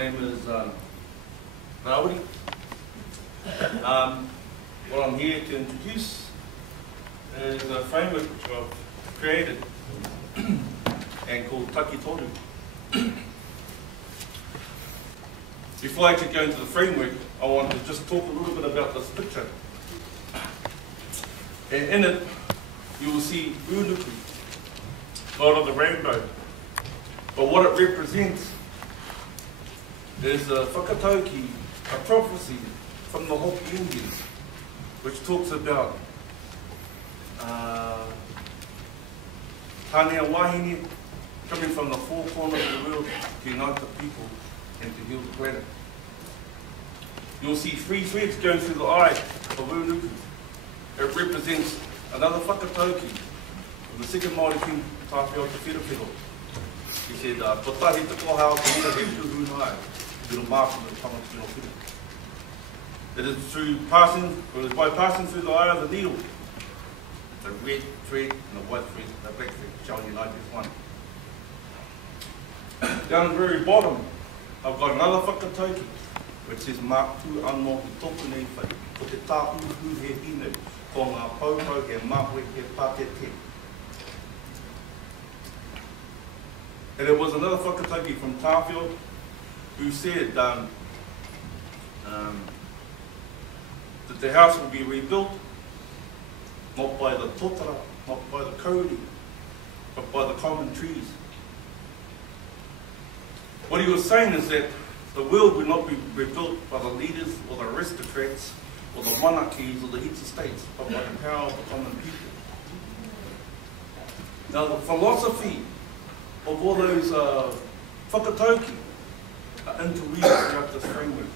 name is Rawiri. What I'm here to introduce is a framework which I've created and called Takitoru. Before I actually go into the framework, I want to just talk a little bit about this picture. And in it, you will see unuku, God of the rainbow. But what it represents is a whakatauki, a prophecy from the Hopi Indians, which talks about Tānea Wahine coming from the four corners of the world to unite the people and to heal the planet. You'll see three threads going through the eye of unuku. It represents another whakatauki of the second Māori king, Tāwhiao Te Whirawhiro. He said, "Potahi te kohao te mira he tuhu nai, tūra māwhina o tama tino whira." It is by passing through the eye of the needle, the red thread and the white thread, the black thread shall unite as one. Down at the very bottom, I've got another whakatauki, which says, "Mātu anō i tōku nei whai, ko te tāhuhu he hinu, ko ngā paupau he mahue he pātete." And it was another whakatauki from Tāwhiao who said that the house will be rebuilt, not by the totara, not by the kauri, but by the common trees. What he was saying is that the world will not be rebuilt by the leaders or the aristocrats or the monarchies or the heads of states, but by the power of the common people. Now the philosophy of all those whakatauki are interweaved throughout this framework.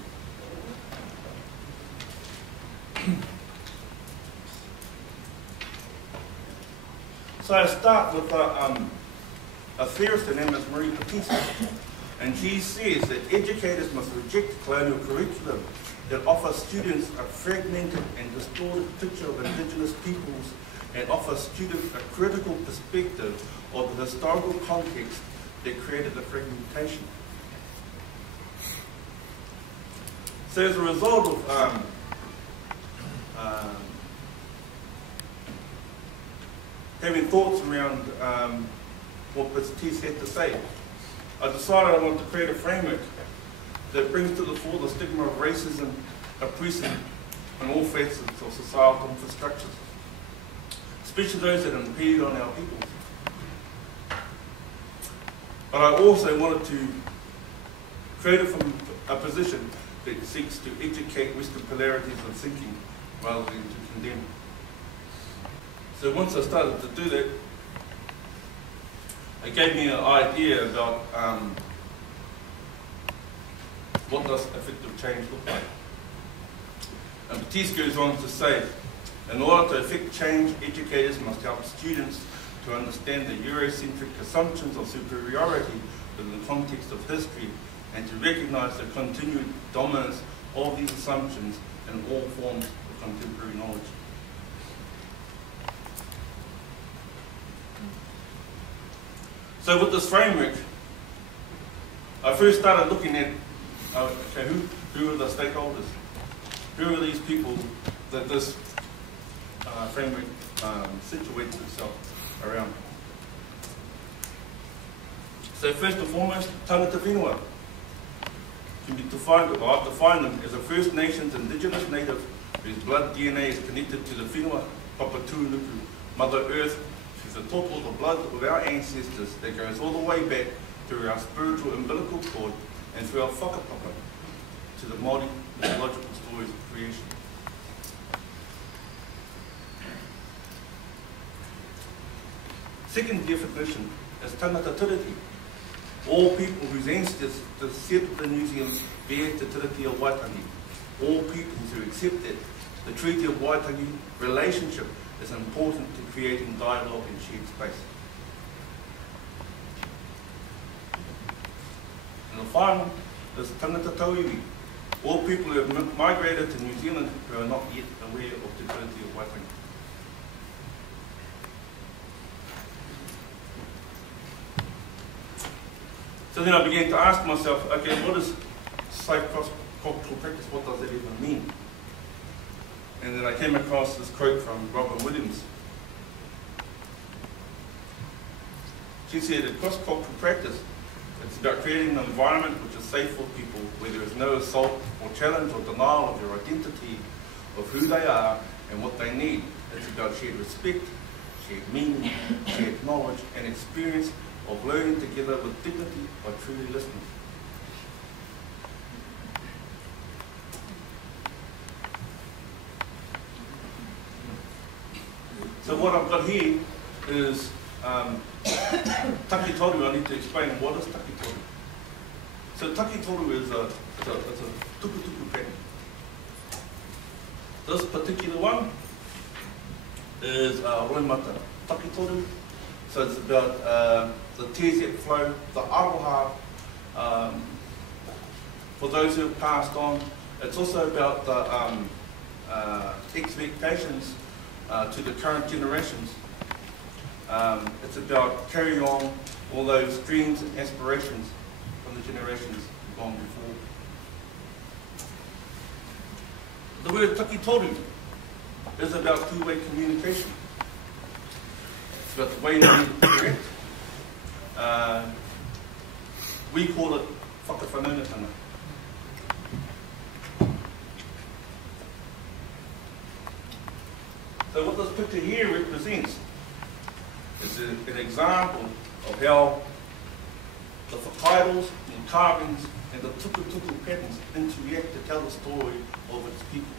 So I start with a theorist, her name is Marie Petitsa, and she says that educators must reject colonial curriculum that offers students a fragmented and distorted picture of indigenous peoples and offers students a critical perspective of the historical context that created the fragmentation. So as a result of having thoughts around what Petitsa had to say, I decided I wanted to create a framework that brings to the fore the stigma of racism, oppression in all facets of societal infrastructures, especially those that impede on our people. But I also wanted to create it from a position that seeks to educate Western polarities of thinking rather than to condemn. So once I started to do that, it gave me an idea about what does effective change look like. And Petitsa goes on to say, in order to effect change, educators must help students to understand the Eurocentric assumptions of superiority within the context of history and to recognize the continued dominance of these assumptions in all forms of contemporary knowledge. So with this framework, I first started looking at okay, who are the stakeholders? Who are these people that this framework situates itself around? So first and foremost, tangata whenua can be defined, or I've defined them as a First Nations indigenous native whose blood DNA is connected to the whenua, Papa Tūnuku, Mother Earth, the total, the blood of our ancestors that goes all the way back through our spiritual umbilical cord and through our whakapapa to the Māori mythological stories of creation. Second definition is tangata tiriti, all people whose ancestors settled in New Zealand bear te tiriti o Waitangi, all peoples who accept that the Treaty of Waitangi relationship is important to creating dialogue and shared space. And the final is tangata tauiwi, all people who have migrated to New Zealand who are not yet aware of the Treaty of Waitangi. So then I began to ask myself, okay, what is safe cross-cultural practice, what does that even mean? And then I came across this quote from Robin Williams. She said that cross-cultural practice, it's about creating an environment which is safe for people, where there is no assault or challenge or denial of their identity, of who they are and what they need. It's about shared respect, shared meaning, shared knowledge and experience of learning together with dignity by truly listening. So what I've got here is Takitoru. I need to explain what is Takitoru. So Takitoru is a tuku pattern. This particular one is Roimata Takitoru. So it's about the tears that flow, the aroha, for those who have passed on. It's also about the expectations to the current generations. It's about carrying on all those dreams and aspirations from the generations gone before. The word Takitoru is about two-way communication. It's about the way that we interact. We call it whakawhanaungatanga. So what this picture here represents is an example of how the whakaitals and carvings and the tuku patterns interact to tell the story of its people.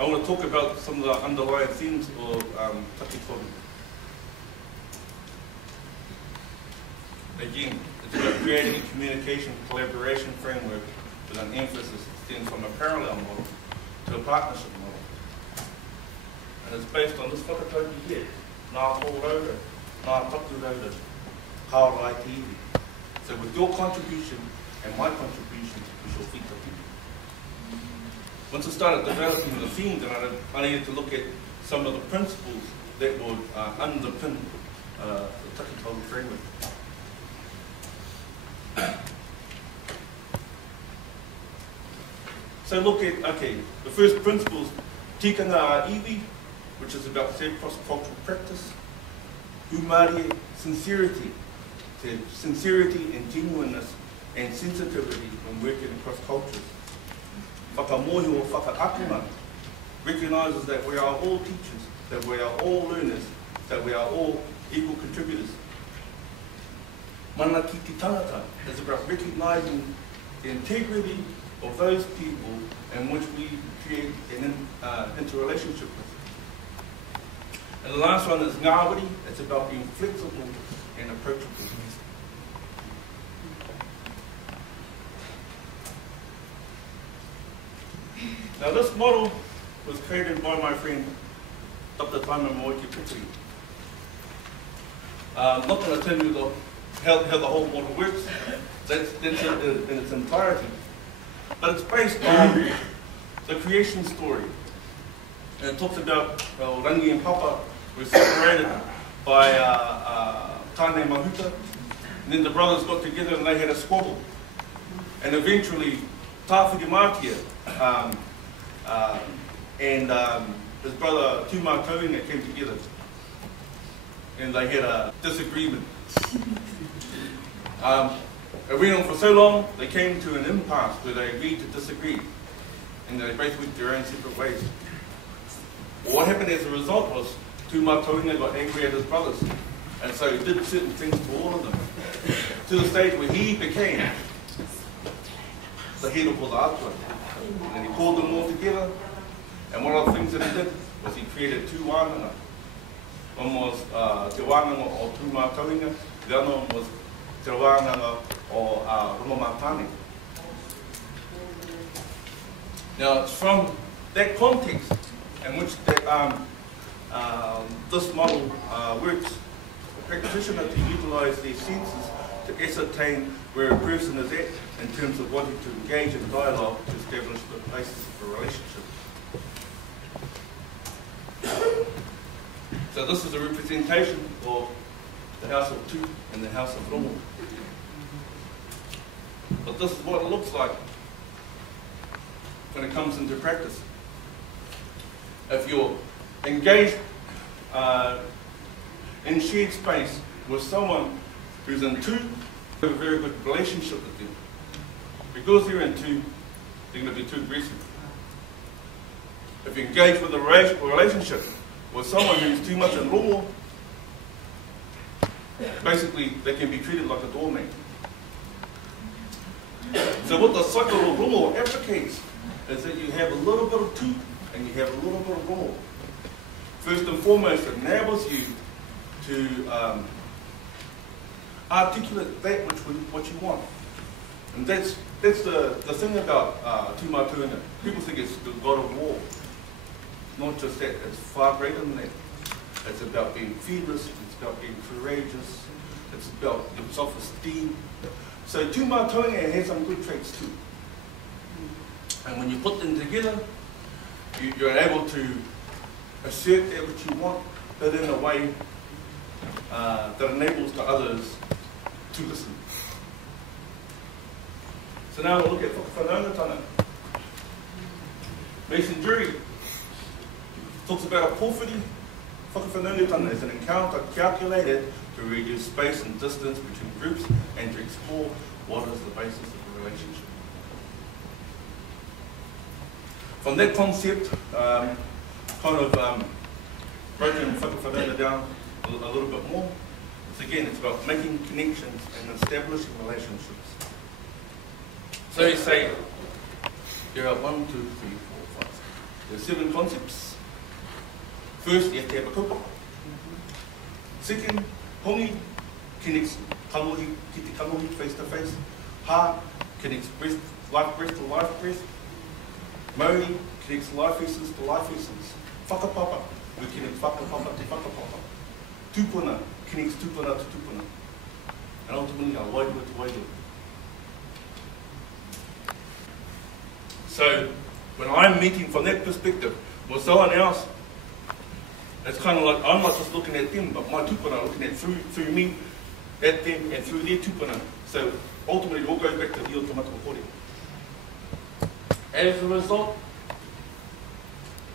I want to talk about some of the underlying themes of Takitoru. Again, it's about creating a communication collaboration framework with an emphasis extending from a parallel model to a partnership model. And it's based on this whakatauki here, ngā hōrauda, ngā takurauda, kaorai te iwi. So with your contribution and my contribution, we shall feed the people. Once I started developing the theme, then I needed to look at some of the principles that would underpin the Takitoru framework. So look at, the first principle is tikanga iwi, which is about safe cross-cultural practice. Humare, sincerity. Sincerity and genuineness and sensitivity when working across cultures. Whakamohi or whakaakuma recognises that we are all teachers, that we are all learners, that we are all equal contributors. Mana ki te tangata is about recognising the integrity of those people in which we create an interrelationship with. And the last one is Rawiri. It's about being flexible and approachable. Now this model was created by my friend Dr. Taima Moiki. I'm not going to tell you how the whole model works. That's it in its entirety. But it's based on the creation story. And it talks about Rangi and Papa were separated by Tāne Mahuta. And then the brothers got together and they had a squabble. And eventually, Tāwhiri Mātia and his brother Tūmā Kauinga came together. And they had a disagreement. It went on for so long, they came to an impasse where they agreed to disagree. And they both went their own separate ways. Well, what happened as a result was Tūmā Kauinga got angry at his brothers. And so he did certain things to all of them. To the stage where he became the head of the Aotearoa. And he called them all together. And one of the things that he did was he created two Wananga. One was Te Wananga o Tūmā Kauinga. The other one was Te Wananga o Ramamatane. Now it's from that context in which this model works, the practitioner to utilise their senses to ascertain where a person is at in terms of wanting to engage in dialogue to establish the basis of a relationship. So this is a representation of the house of Tu and the house of Romo. But this is what it looks like when it comes into practice. If you're engaged in shared space with someone who's in two, you have a very good relationship with them. Because they're in two, they're going to be too aggressive. If you engage with a relationship with someone who's too much in law, basically they can be treated like a doormat. So what the cycle of law advocates is that you have a little bit of two and you have a little bit of law. First and foremost, it enables you to articulate that what you want. And that's the thing about tūmātuanga. People think it's the God of war. It's not just that, it's far greater than that. It's about being fearless, it's about being courageous, it's about your self-esteem. So tūmātuanga has some good traits too. And when you put them together, you're able to assert that what you want, but in a way that enables the others to listen. So now we'll look at whakawhanaungatanga. Mason Jury talks about a pōwhiri. Whakawhanaungatanga is an encounter calculated to reduce space and distance between groups and to explore what is the basis of the relationship. From that concept, broken whakawhanaunga down a little bit more. It's about making connections and establishing relationships. So you say, there are 1, 2, 3, 4, 5. There's 7 concepts. First, you have to have a kaupapa. Second, hongi connects kanohi, ki te kanohi face to face. Ha connects life breath to life breath. Mauri connects life essence to life essence. Whakapapa, we connect whakapapa to whakapapa. Tūpuna connects tūpuna to tūpuna. And ultimately, our wairua to wairua. So, when I'm meeting from that perspective with someone else, it's kind of like I'm not just looking at them, but my tūpuna are looking at through me, at them, and through their tūpuna. So, ultimately, it all goes back to the Aotearoa kore. As a result,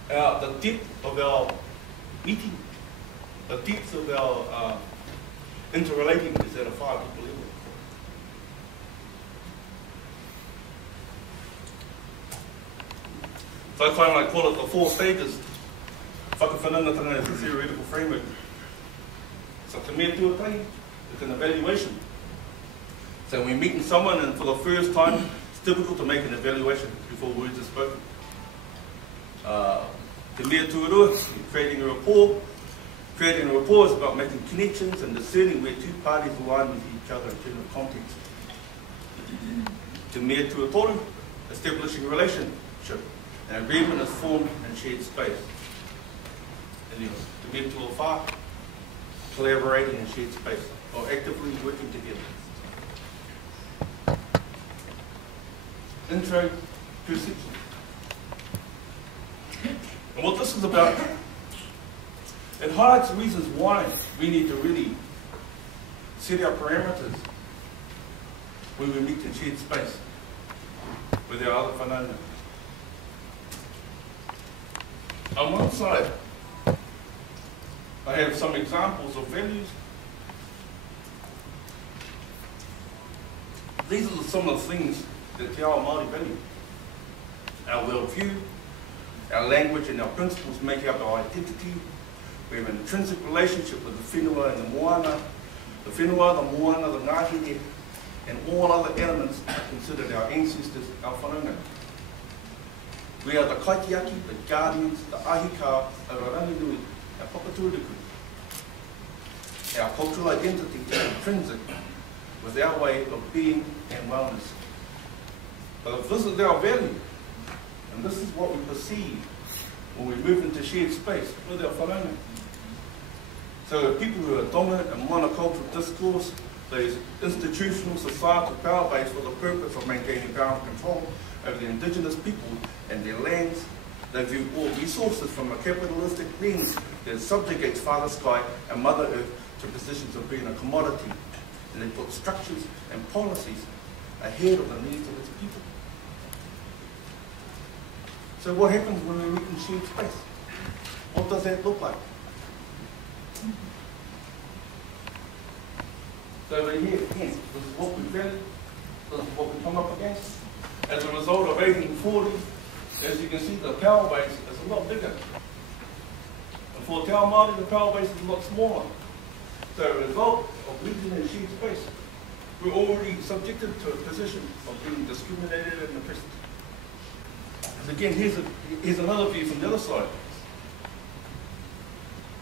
the depth of our meeting, the depth of our interrelating is at a far deeper level. So I kind of like call it the 4 stages. Whakawhanaungatanga is a theoretical framework. So te mea tuatai, it's an evaluation. So when we're meeting someone and for the first time, it's difficult to make an evaluation before words are spoken. Te mea tuarua, creating a rapport. Creating a rapport is about making connections and discerning where two parties align with each other in terms of context. Te mea tuatoru, establishing a relationship. An agreement is formed and shared space. And then, te mea tuawha, collaborating in shared space, or actively working together. Intro, perception. And what this is about, it highlights the reasons why we need to really set our parameters when we meet in shared space with our other whanaunga. On one side, I have some examples of values. These are some of the things that Te Ao Māori value. Our worldview, our language and our principles make up our identity. We have an intrinsic relationship with the whenua and the moana. The whenua, the moana, the ngāhere, and all other elements are considered our ancestors, our whanaunga. We are the kaitiaki, the guardians, the ahika, our ranginui, our papatūriku. Our cultural identity is intrinsic with our way of being and wellness. But if this is our value, and this is what we perceive when we move into shared space with our whanaunga. So people who are dominant in monocultural discourse, those institutional societal power base for the purpose of maintaining power and control over the indigenous people and their lands, they view all resources from a capitalistic lens that subjugates Father Sky and Mother Earth to positions of being a commodity. And they put structures and policies ahead of the needs of its people. So what happens when we meet in shared space? What does that look like? So over here, again, this is what we value, this is what we come up against. As a result of 1840, as you can see, the power base is a lot bigger. And for Te Ao Māori, the power base is a lot smaller. So as a result of living in shared space, we're already subjected to a position of being discriminated and oppressed. And again, here's another view from the other side.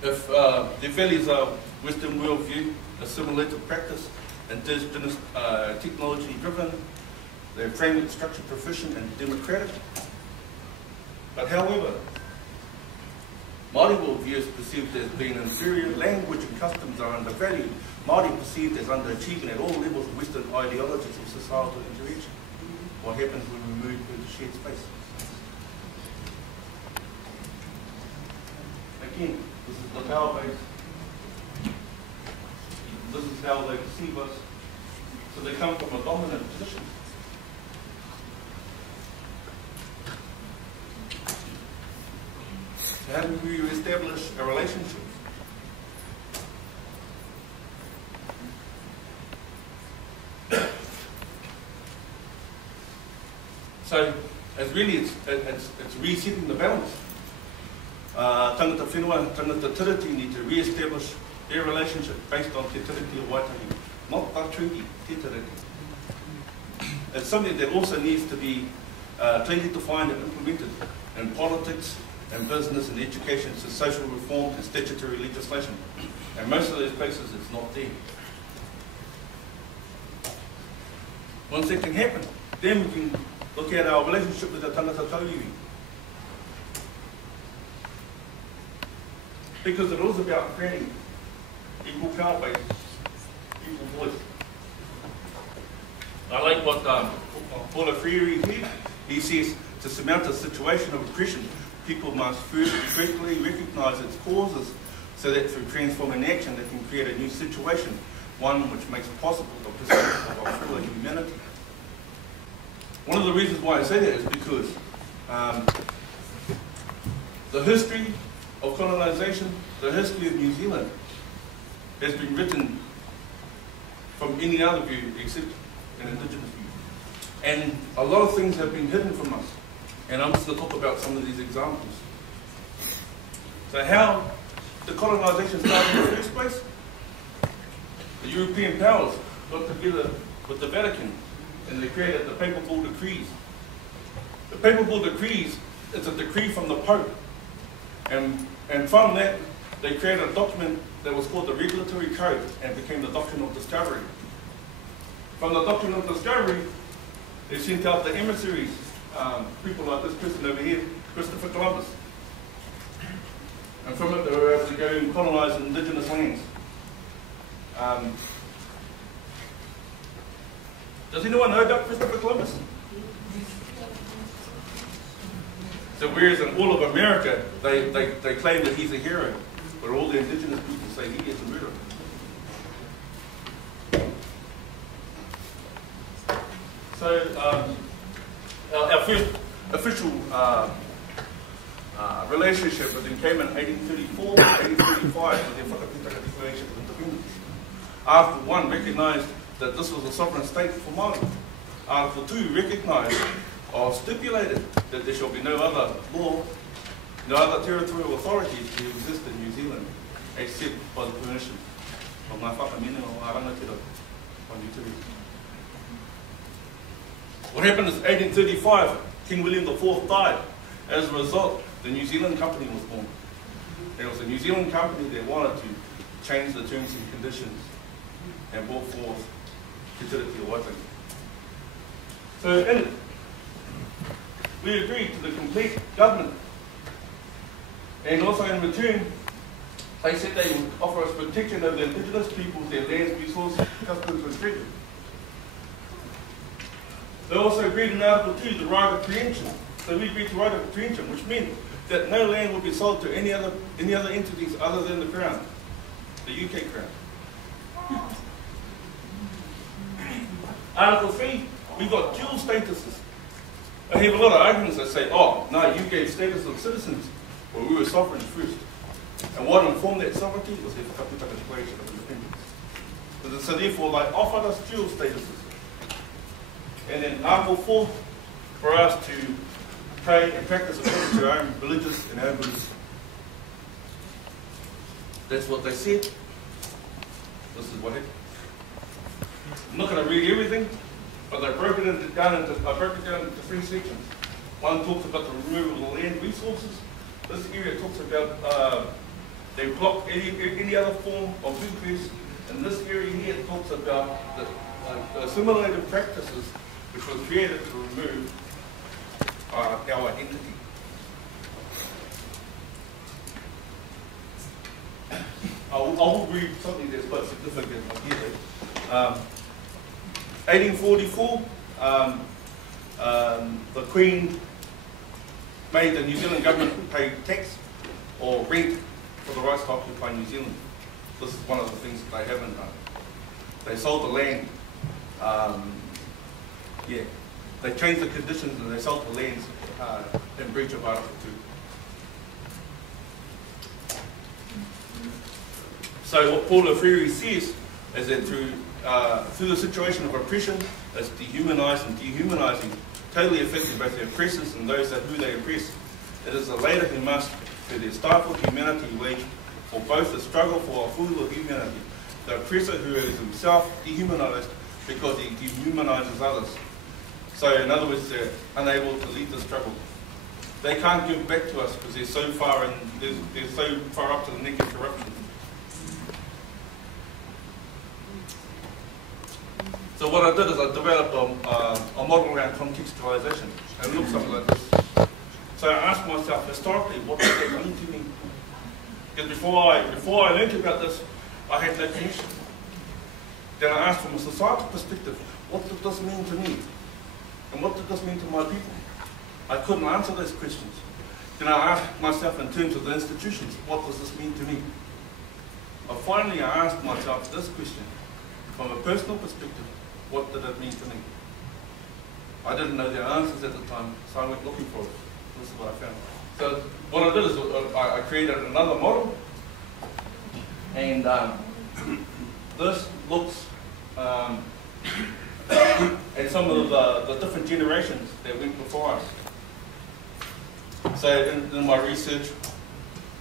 If the values are Western world view, assimilative practice, indigenous technology driven, they're framework structure proficient and democratic. But however, Māori worldview is perceived as being inferior, language and customs are undervalued, Māori perceived as underachieving at all levels of Western ideologies of societal interaction. What happens when we move into shared space? Again, this is the power base. This is how they perceive us. So they come from a dominant position. So how do we establish a relationship? So it's really it's resetting the balance. Tangata whenua, tangata tiriti need to re-establish their relationship based on te tiriti o Waitangi, not the treaty, te tiriti. It's something that also needs to be clearly defined and implemented in politics and business and education, so social reform and statutory legislation. And most of those places it's not there. Once that can happen, then we can look at our relationship with the tangata tauiwi. Because it is about creating equal power base, equal voice. I like what Rawiri here, he says, to surmount a situation of oppression, people must first correctly recognise its causes so that through transforming action they can create a new situation, one which makes possible the pursuit of a fuller humanity. One of the reasons why I say that is because the history of colonisation, the history of New Zealand has been written from any other view except an indigenous view. And a lot of things have been hidden from us. And I'm just going to talk about some of these examples. So how the colonisation started in the first place? The European powers got together with the Vatican and they created the Papal Bull Decrees. The Papal Bull Decrees is a decree from the Pope. And from that, they created a document that was called the Regulatory Code and became the Doctrine of Discovery. From the Doctrine of Discovery, they sent out the emissaries, people like this person over here, Christopher Columbus. And from it, they were able to go and colonise indigenous lands. Does anyone know about Christopher Columbus? So whereas in all of America, they claim that he's a hero, but all the indigenous people say he is a murderer. So our first official relationship with them came in 1834, 1835 with the Whakapitanga Declaration of Independence. Article 1 recognised that this was a sovereign state for Māori. Article 2 recognised or stipulated that there shall be no other law, no other territorial authority to exist in New Zealand except by the permission of ngā whakamene o ngā rangatira on utilities. What happened is 1835, King William IV died. As a result, the New Zealand Company was born. It was a New Zealand company that wanted to change the terms and conditions and brought forth Te Tiriti o Waitangi. So in it, we agreed to the complete government. And also in return, they said they would offer us protection of the indigenous peoples, their lands, resources, customs and treasure. They also agreed in Article 2 the right of preemption. So we agreed to right of preemption, which meant that no land would be sold to any other entities other than the Crown, the UK Crown. Article 3 we got dual statuses. I have a lot of arguments that say, oh, no, you gave status of citizens, well, we were sovereigns first. And what informed that sovereignty was the Takitoru Declaration of Independence. So therefore, they offered us dual statuses. And then Article 4, for us to pray and practice according to our own religious and our own beliefs. That's what they said. This is what happened. I'm not going to read everything, but I broke it down into 3 sections. One talks about the removal of land resources. This area talks about they block any other form of inquest. And this area here talks about the assimilative practices which were created to remove our identity. I'll read something that's quite significant here. 1844, the Queen made the New Zealand government pay tax or rent for the rights to occupy New Zealand. This is one of the things that they haven't done. They sold the land. They changed the conditions and they sold the lands in breach of Article 2. So what Paul Rawiri says is that through the situation of oppression that's dehumanized and dehumanizing, totally affecting both the oppressors and those who they oppress, it is the latter who must, through their stifled humanity, wage for both the struggle for a full humanity, the oppressor who is himself dehumanized because he dehumanizes others. So in other words, they're unable to lead the struggle. They can't give back to us because they're so far up to the neck of corruption. So what I did is I developed a model around contextualization, and it looks something like this. So I asked myself, historically, what does that mean to me? Because before I learned about this, I had no connection. Then I asked from a societal perspective, what did this mean to me? And what did this mean to my people? I couldn't answer those questions. Then I asked myself in terms of the institutions, what does this mean to me? Finally, I asked myself this question, from a personal perspective, what did it mean to me? I didn't know the answers at the time, so I went looking for it. This is what I found. So what I did is I created another model, and this looks at some of the different generations that went before us. So in my research,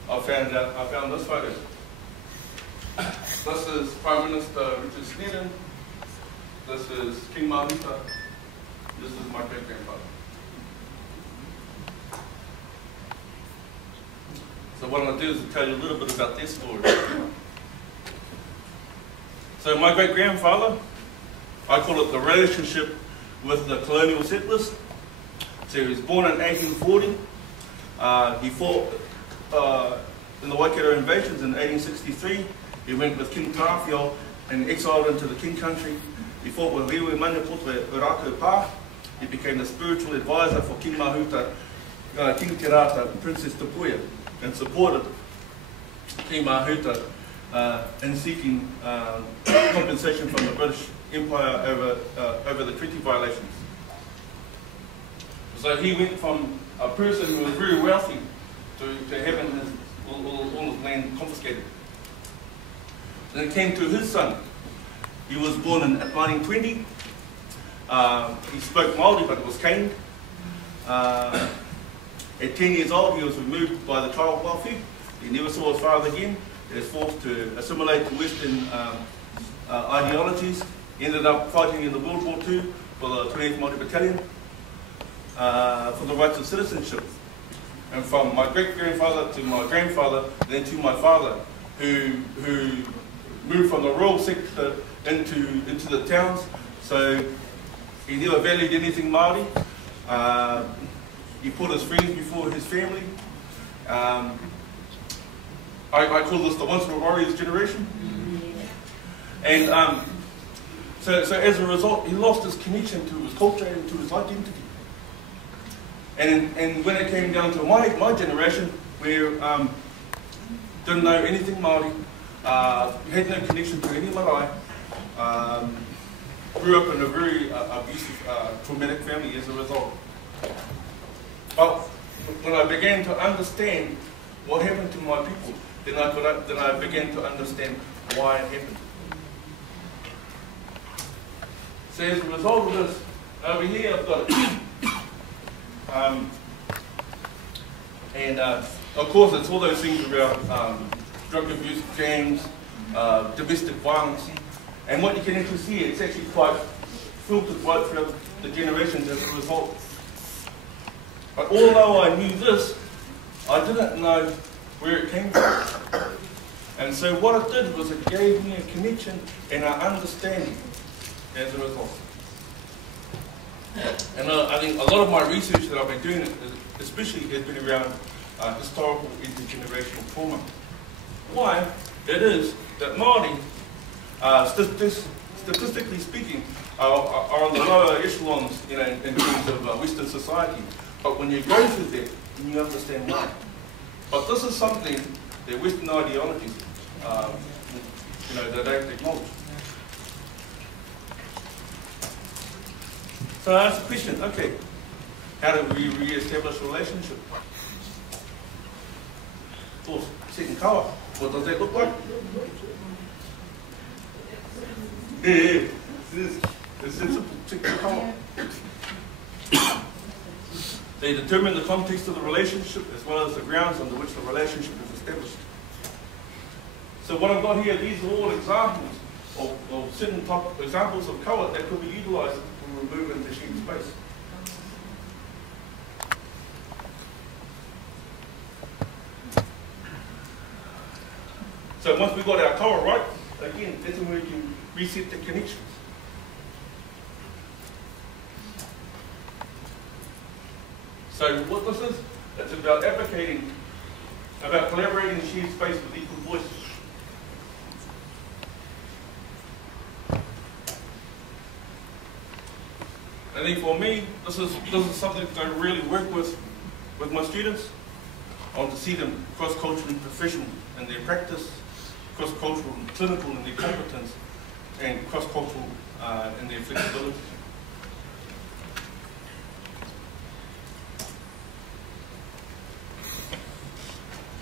I found this photo. This is Prime Minister Richard Snedden. This is King Mahuta. This is my great-grandfather. So what I'm going to do is tell you a little bit about their story. So my great-grandfather, I call it the relationship with the colonial settlers. So he was born in 1840. He fought in the Waikato invasions in 1863. He went with King Tawhio and exiled into the King Country. He fought with Rawiri Maniputa Urako Pā. He became the spiritual advisor for King Mahuta, King Te Rata, Princess Tapuia, and supported King Mahuta in seeking compensation from the British Empire over the treaty violations. So he went from a person who was very wealthy to having all his land confiscated. Then it came to his son. He was born in 1920. He spoke Māori but was caned. At 10 years old, he was removed by the child welfare. He never saw his father again. He was forced to assimilate to Western ideologies. He ended up fighting in the World War II for the 20th Māori Battalion for the rights of citizenship. And from my great-grandfather to my grandfather, then to my father, who moved from the rural sector into the towns. So he never valued anything Māori. He put his friends before his family. I call this the once were warriors generation. And so as a result, he lost his connection to his culture and to his identity. And when it came down to my generation, we didn't know anything Māori, had no connection to any marae, grew up in a very abusive, traumatic family as a result. But when I began to understand what happened to my people, then I began to understand why it happened. So as a result of this, over here I've got it. And of course it's all those things around drug abuse, gangs, domestic violence. And what you can actually see, it's actually quite filtered right throughout the generations as a result. But although I knew this, I didn't know where it came from. And so what it did was it gave me a connection and an understanding as a result. And I think a lot of my research that I've been doing, especially, has been around historical intergenerational trauma. Why? It is that Māori, statistically speaking, are on the lower echelons, in terms of Western society. But when you go through that, then you understand why. But this is something that Western ideologies, they don't acknowledge. So I asked the question, okay, how do we re-establish a relationship? Of course, second kawa. What does that look like? Yeah, it's simple, second kawa. They determine the context of the relationship as well as the grounds under which the relationship is established. So what I've got here, these are all examples of certain type of examples of kawa that could be utilised for removing the shared space. So once we've got our kawa right, again, that's when we can reset the connections. So what this is, it's about advocating, about collaborating in shared space with equal voices. I think for me, this is something that I really work with my students. I want to see them cross-culturally professional in their practice, cross-cultural and clinical in their competence, and cross-cultural in their flexibility.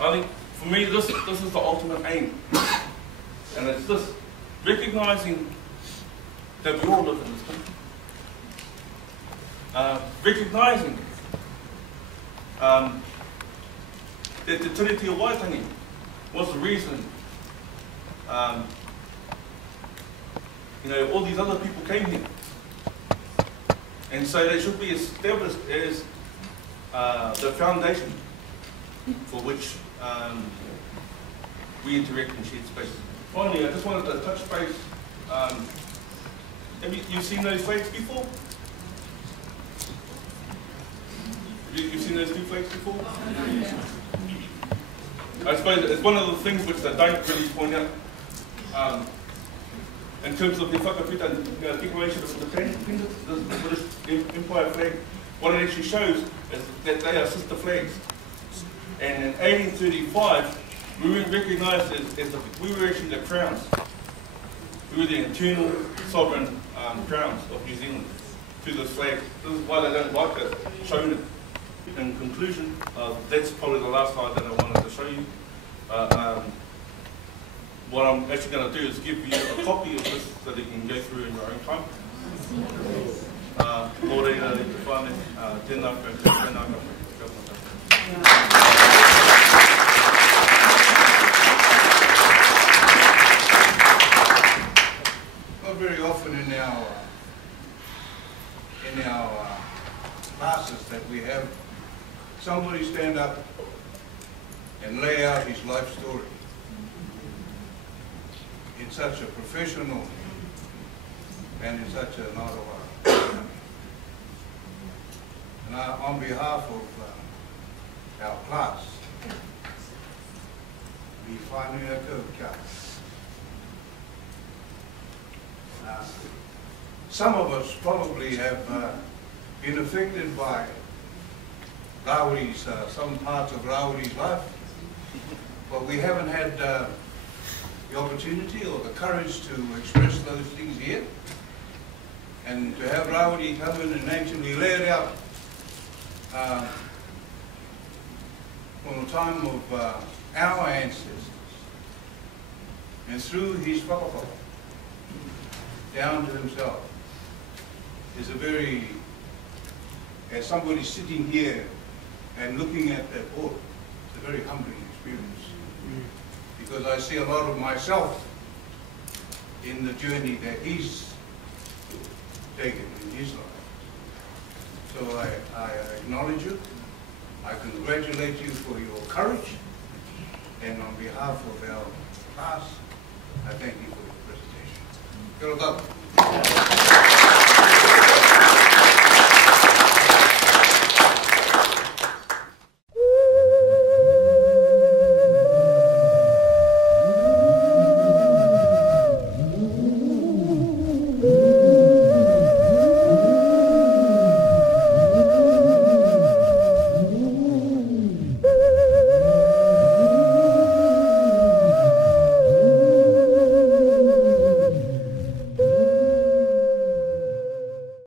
I think for me, this is the ultimate aim, and it's this: recognizing that we all live in this country, recognizing that the Tiriti o Waitangi was the reason, all these other people came here, and so they should be established as the foundation for which we interact in shared spaces. Finally, I just wanted to touch base. Have you seen those flags before? You've seen those two flags before? I suppose it's one of the things which they don't really point out. In terms of the whakawhita Declaration of Independence, the British Empire flag, what it actually shows is that they are sister flags. And in 1835, we weren't recognised we were actually the crowns. We were the internal sovereign crowns of New Zealand through this flag. This is why they don't like it, showing it. In conclusion, that's probably the last slide that I wanted to show you. What I'm actually going to do is give you a copy of this so that you can go through in your own time. Well, very often in our classes that we have somebody stand up and lay out his life story in such a professional and in such an Aotearoa. And on behalf of our class, we finally have to some of us probably have been affected by Rawiri's, some parts of Rawiri's life, but we haven't had the opportunity or the courage to express those things yet. And to have Rawiri come in and actually lay it out from the time of our ancestors and through his whakapapa down to himself is a very, as somebody sitting here and looking at that book, it's a very humbling experience. Because I see a lot of myself in the journey that he's taken in his life. So I acknowledge you. I congratulate you for your courage. And on behalf of our class, I thank you for your presentation. Kia ora koutou.